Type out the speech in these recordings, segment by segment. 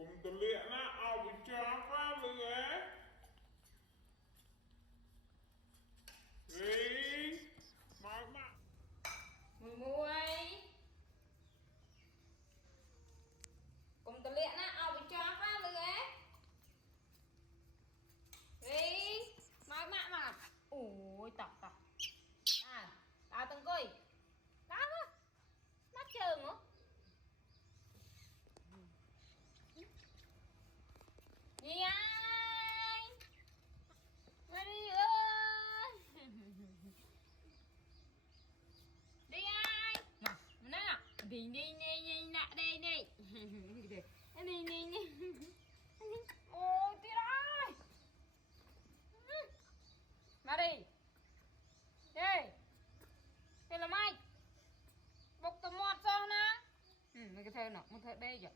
cùng tụi liện á, bị cho phá lưới Rí Mày mà Mùi mùi cùng tụi liện á, bị cho phá lưới Rí Mày mà ui tọc tọc à, tao từng coi đó á, nó trường hả gì ai mày đi ơi đi ai nè mình nói nè đi đi đi đi nè đây đây đi đi đi ôi tía ơi mà đi đây đây là mày bốc tôm mọt sao nè mày cái thơ nào một thơ đây vậy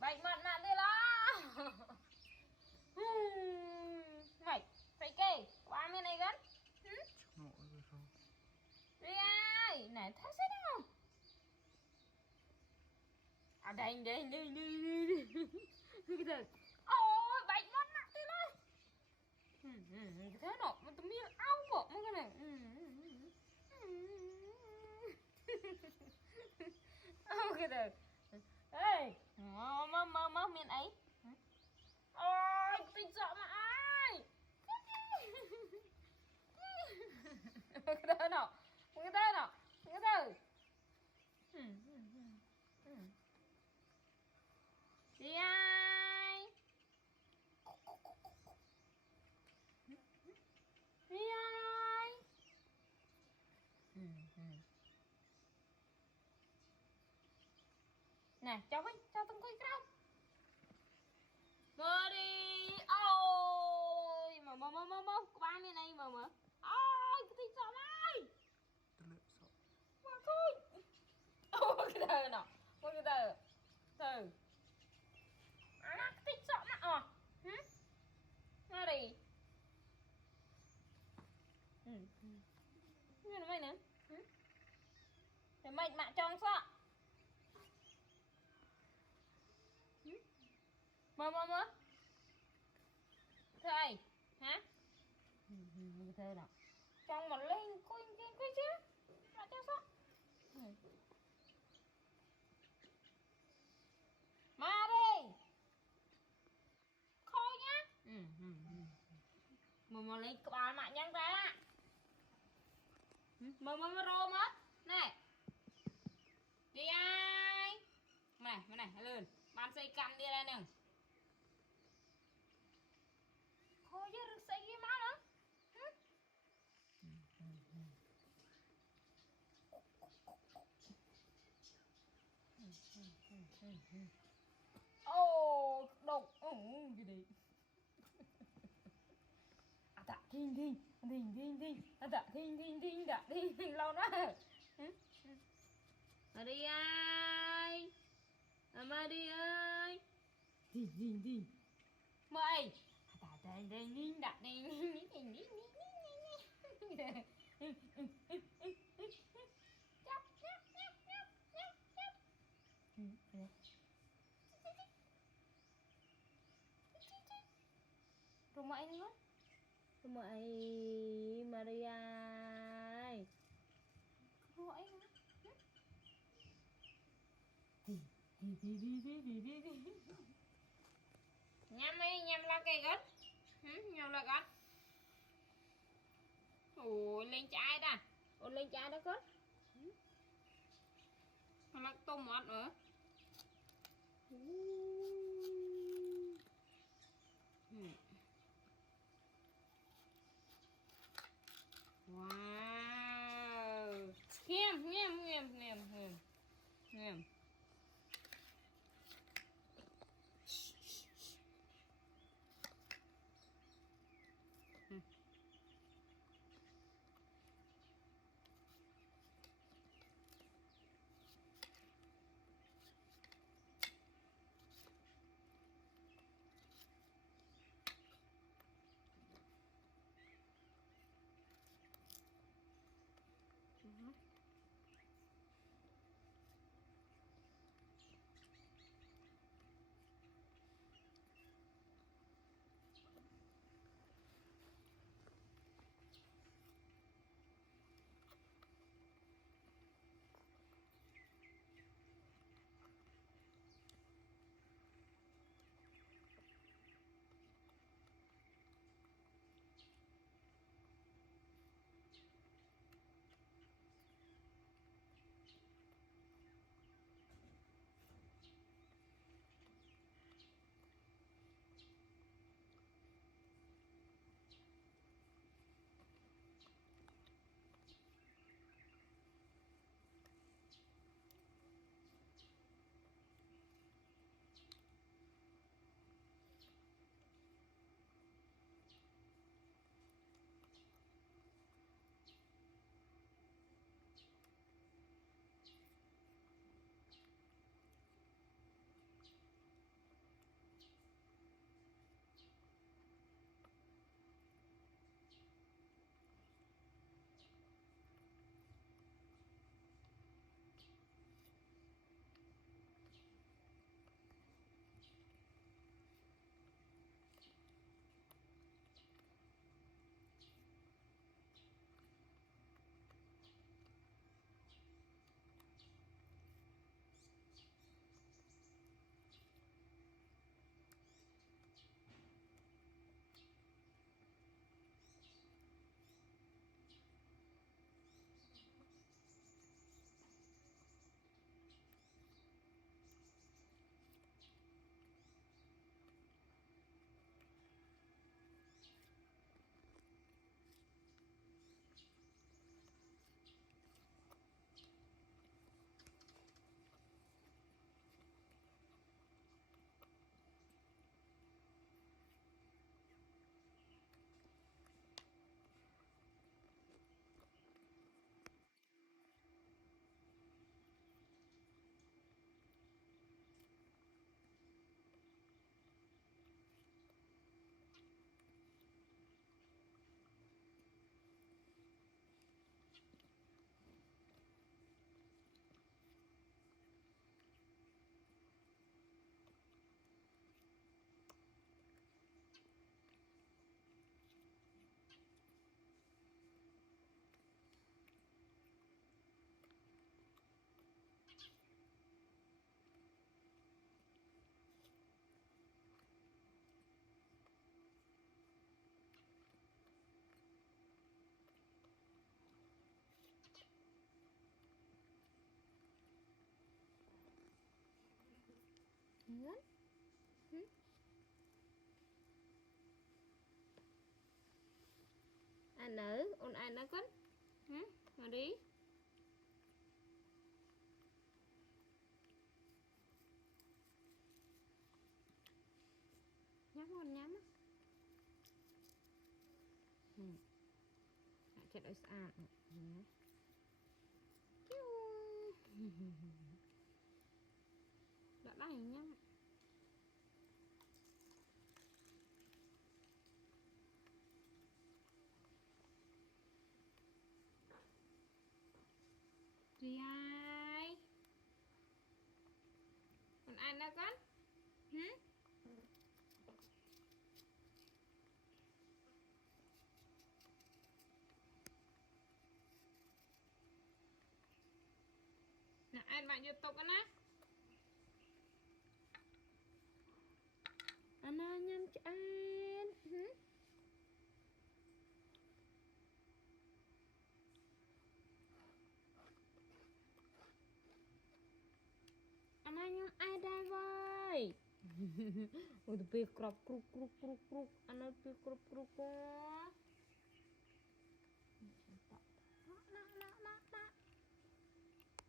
bệnh mặn mặn đây là mày phải kê qua bên này gắn đi ai này thấy sẽ đấy không à đây đây đi đi đi cái thơ ôi bệnh mặn mặn đây là cái thơ nào mà tụi mình áo bộ mấy cái này cái thơ ê mơ miền ấy ôi tôi sợ mà ai cái thơ nào cái thơ nào cái thơ đi ai đi ai nè cho với cho tôi quay cái đâu mơ đi ôi mơ ba bên này mơ ôi cái gì sợ mày mà thôi ôi cái thơ nào ôi cái thơ thơ à cái gì sợ mà mơ đi như mày nữa để mày mà trong sợ mơ thầy hả cái thơ nào trong mà lên quên chứ mà cho sao mà đi khôi nhá mà lấy cái bàn mạng nhang ra mà rô mất này đi ai này lên bàn xây cằn đi đây nè khôi chứ được xây cái má nữa ô độc cái gì à tạ thinh à tạ thinh tạ thinh lâu đó mà đi ai mà đi ơi thinh mày tạ đây tạ đây rồi mày nữa rồi mày Maria ơi rồi mày nữa nhắm đi nhắm lá cây gất nhắm lá gất ôi lên trái ta ôi lên trái đó gất nó tôm mọt nữa wow nghiêm kan? Anh nữ, ôn anh đó con. Mà đi. Nhắm con nhắm á. Chết ơi sao. Đã đẩy nhắm. Gì ai? Còn anh đó con? Nè, anh bạn YouTube con á. Anh nhắm cho anh. Anh nhắm ai đây vậy? Ôi, tụi biết crop crop crop crop crop. Anh ơi, biết crop crop crop.